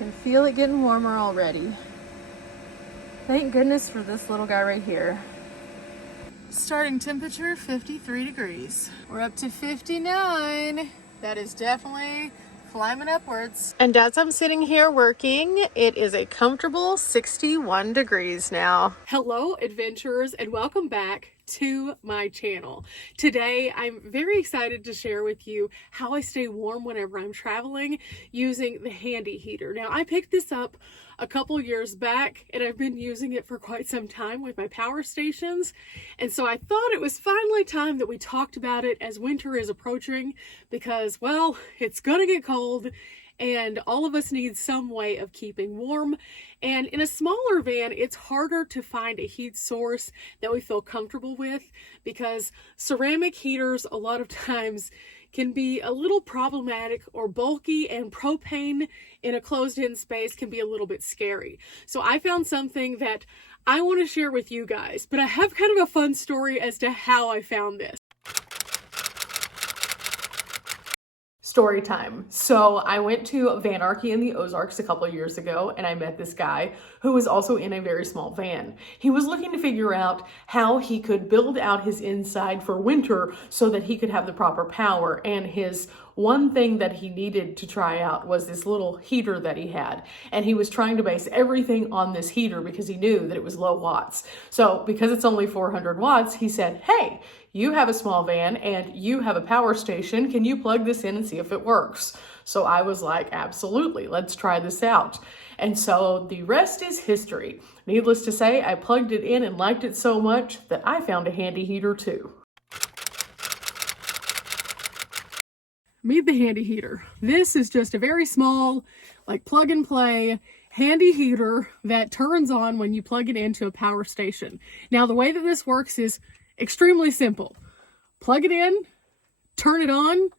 can feel it getting warmer already. Thank goodness for this little guy right here. Starting temperature 53 degrees. We're up to 59. That is definitely climbing upwards. And as I'm sitting here working, it is a comfortable 61 degrees now. Hello adventurers, and welcome back to my channel. Today I'm very excited to share with you how I stay warm whenever I'm traveling using the handy heater. Now, I picked this up a couple years back and I've been using it for quite some time with my power stations, and so I thought it was finally time that we talked about it as winter is approaching, because, well, it's gonna get cold and all of us need some way of keeping warm. And in a smaller van, it's harder to find a heat source that we feel comfortable with, because ceramic heaters a lot of times can be a little problematic or bulky, and propane in a closed-in space can be a little bit scary. So I found something that I want to share with you guys, but I have kind of a fun story as to how I found this. Story time. So I went to Vanarchy in the Ozarks a couple of years ago, and I met this guy who was also in a very small van. He was looking to figure out how he could build out his inside for winter so that he could have the proper power, and his one thing that he needed to try out was this little heater that he had, and he was trying to base everything on this heater because he knew that it was low watts. So because it's only 400 watts, he said, hey, you have a small van and you have a power station. Can you plug this in and see if it works? So I was like, absolutely, let's try this out. And so the rest is history. Needless to say, I plugged it in and liked it so much that I found a handy heater too. Meet the handy heater. This is just a very small, like, plug and play handy heater that turns on when you plug it into a power station. Now, the way that this works is extremely simple. Plug it in, turn it on,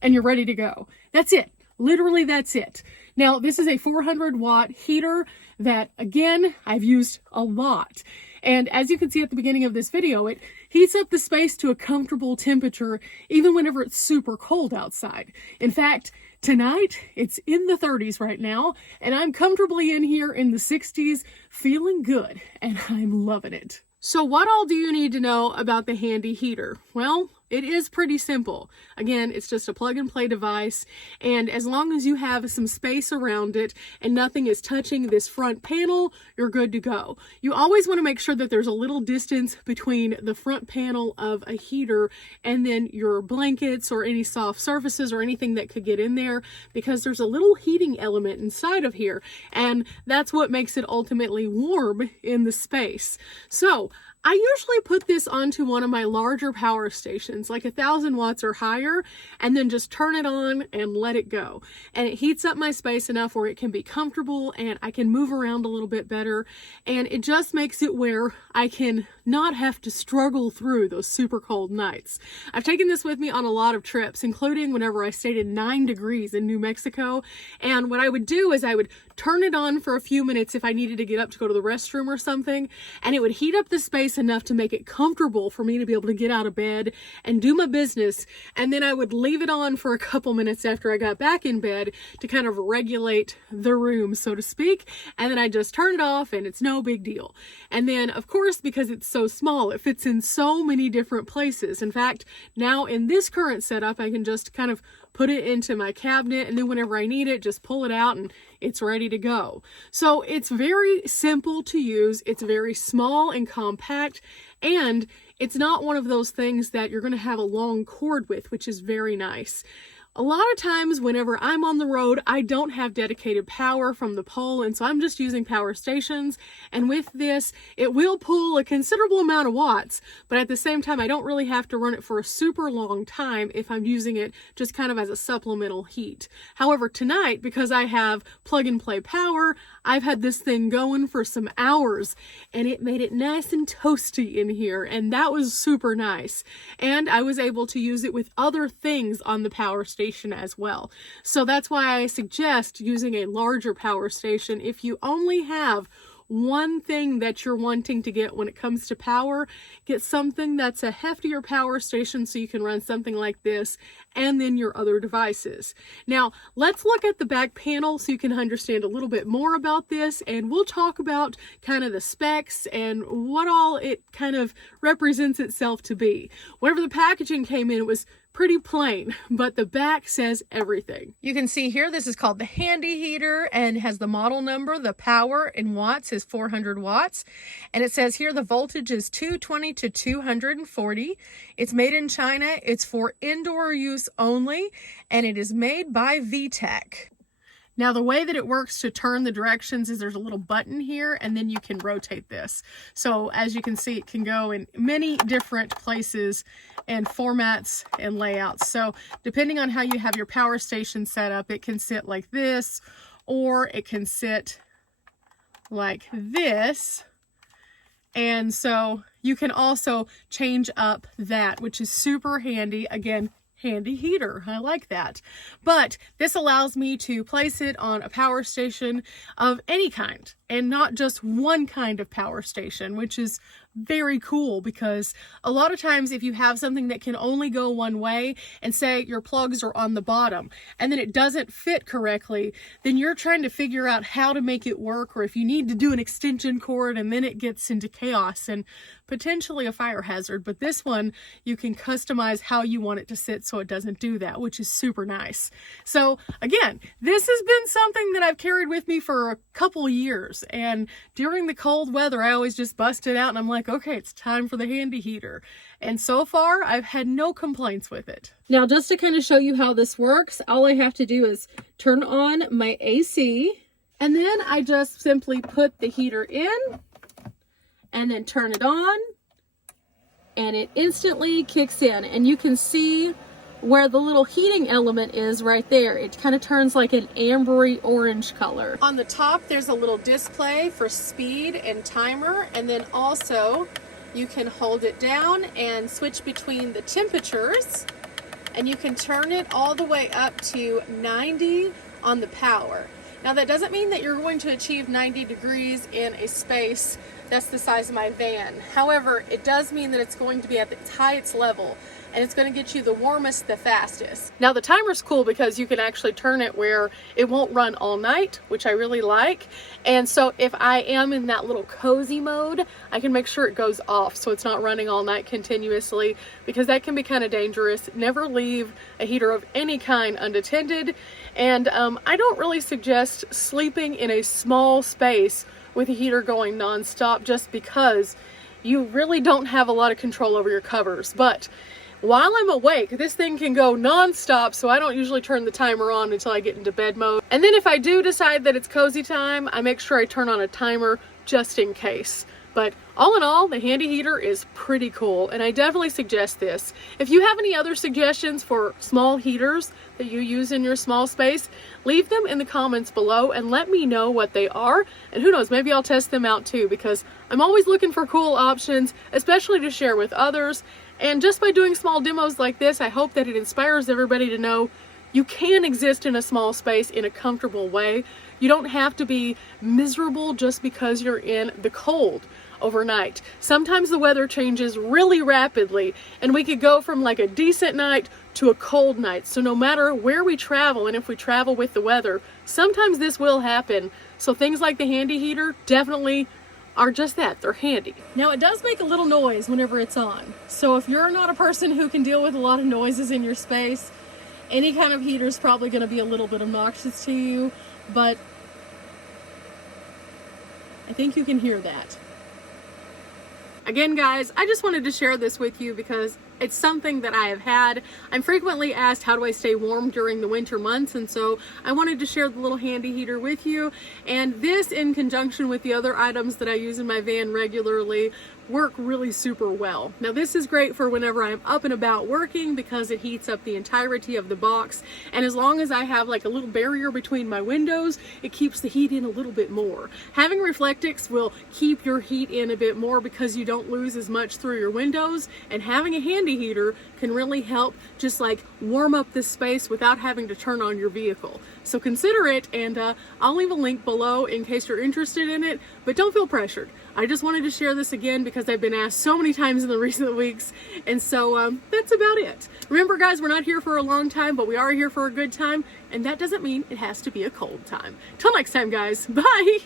and you're ready to go. That's it. Literally, that's it. Now, this is a 400 watt heater that, again, I've used a lot. And as you can see at the beginning of this video, it heats up the space to a comfortable temperature, even whenever it's super cold outside. In fact, tonight, it's in the 30s right now, and I'm comfortably in here in the 60s, feeling good, and I'm loving it. So what all do you need to know about the handy heater? Well, it is pretty simple. Again, it's just a plug and play device, and as long as you have some space around it and nothing is touching this front panel, you're good to go. You always want to make sure that there's a little distance between the front panel of a heater and then your blankets or any soft surfaces or anything that could get in there, because there's a little heating element inside of here, and that's what makes it ultimately warm in the space. So I usually put this onto one of my larger power stations, like 1,000 watts or higher, and then just turn it on and let it go. And it heats up my space enough where it can be comfortable and I can move around a little bit better. And it just makes it where I can not have to struggle through those super cold nights. I've taken this with me on a lot of trips, including whenever I stayed in 9 degrees in New Mexico. And what I would do is I would turn it on for a few minutes if I needed to get up to go to the restroom or something, and it would heat up the space enough to make it comfortable for me to be able to get out of bed and do my business. And then I would leave it on for a couple minutes after I got back in bed to kind of regulate the room, so to speak. And then I just turn it off and it's no big deal. And then, of course, because it's so small, it fits in so many different places. In fact, now in this current setup, I can just kind of put it into my cabinet, and then whenever I need it, just pull it out and it's ready to go. So it's very simple to use. It's very small and compact, and it's not one of those things that you're going to have a long cord with, which is very nice. A lot of times whenever I'm on the road, I don't have dedicated power from the pole, and so I'm just using power stations. And with this, it will pull a considerable amount of watts, but at the same time, I don't really have to run it for a super long time if I'm using it just kind of as a supplemental heat. However, tonight, because I have plug and play power, I've had this thing going for some hours, and it made it nice and toasty in here, and that was super nice. And I was able to use it with other things on the power station as well. So that's why I suggest using a larger power station if you only have one thing that you're wanting to get when it comes to power, get something that's a heftier power station so you can run something like this and then your other devices. Now, let's look at the back panel so you can understand a little bit more about this, and we'll talk about kind of the specs and what all it kind of represents itself to be. Whenever the packaging came in, it was pretty plain, but the back says everything. You can see here, this is called the Handy Heater and has the model number. The power in watts is 400 watts. And it says here the voltage is 220 to 240. It's made in China. It's for indoor use only, and it is made by VTech. Now, the way that it works to turn the directions is there's a little button here, and then you can rotate this. So as you can see, it can go in many different places and formats and layouts. So depending on how you have your power station set up, it can sit like this, or it can sit like this. And so you can also change up that, which is super handy. Again, handy heater. I like that. But this allows me to place it on a power station of any kind and not just one kind of power station, which is very cool, because a lot of times if you have something that can only go one way, and say your plugs are on the bottom and then it doesn't fit correctly, then you're trying to figure out how to make it work, or if you need to do an extension cord, and then it gets into chaos and potentially a fire hazard. But this one, you can customize how you want it to sit so it doesn't do that, which is super nice. So again, this has been something that I've carried with me for a couple years, and during the cold weather I always just bust it out and I'm like, okay, it's time for the Handy Heater. And so far I've had no complaints with it. Now, just to kind of show you how this works, all I have to do is turn on my AC, and then I just simply put the heater in and then turn it on, and it instantly kicks in. And you can see where the little heating element is right there. It kind of turns like an ambery orange color. On the top, there's a little display for speed and timer, and then also you can hold it down and switch between the temperatures, and you can turn it all the way up to 90 on the power. Now, that doesn't mean that you're going to achieve 90 degrees in a space that's the size of my van. However, it does mean that it's going to be at its highest level, and it's going to get you the warmest the fastest. Now, the timer's cool because you can actually turn it where it won't run all night, which I really like. And so if I am in that little cozy mode, I can make sure it goes off so it's not running all night continuously, because that can be kind of dangerous. Never leave a heater of any kind unattended. And I don't really suggest sleeping in a small space with a heater going non-stop, just because you really don't have a lot of control over your covers. But while I'm awake, this thing can go non-stop, so I don't usually turn the timer on until I get into bed mode. And then if I do decide that it's cozy time, I make sure I turn on a timer just in case. But all in all, the Handy Heater is pretty cool, and I definitely suggest this. If you have any other suggestions for small heaters that you use in your small space, leave them in the comments below and let me know what they are. And who knows, maybe I'll test them out too, because I'm always looking for cool options, especially to share with others. And just by doing small demos like this, I hope that it inspires everybody to know you can exist in a small space in a comfortable way. You don't have to be miserable just because you're in the cold overnight. Sometimes the weather changes really rapidly, and we could go from like a decent night to a cold night. So no matter where we travel, and if we travel with the weather, sometimes this will happen. So things like the Handy Heater definitely are just that, they're handy. Now, it does make a little noise whenever it's on. So if you're not a person who can deal with a lot of noises in your space, any kind of heater is probably going to be a little bit obnoxious to you, but I think you can hear that. Again, guys, I just wanted to share this with you because it's something that I have had. I'm frequently asked, how do I stay warm during the winter months? And so I wanted to share the little Handy Heater with you. And this, in conjunction with the other items that I use in my van regularly, work really super well. Now, this is great for whenever I'm up and about working, because it heats up the entirety of the box, and as long as I have like a little barrier between my windows, it keeps the heat in a little bit more. Having Reflectix will keep your heat in a bit more because you don't lose as much through your windows, and having a Handy handy heater can really help just like warm up this space without having to turn on your vehicle. So consider it, and I'll leave a link below in case you're interested in it, but don't feel pressured. I just wanted to share this again because I've been asked so many times in the recent weeks, and so that's about it. Remember guys, we're not here for a long time, but we are here for a good time, and that doesn't mean it has to be a cold time. Till next time guys, bye!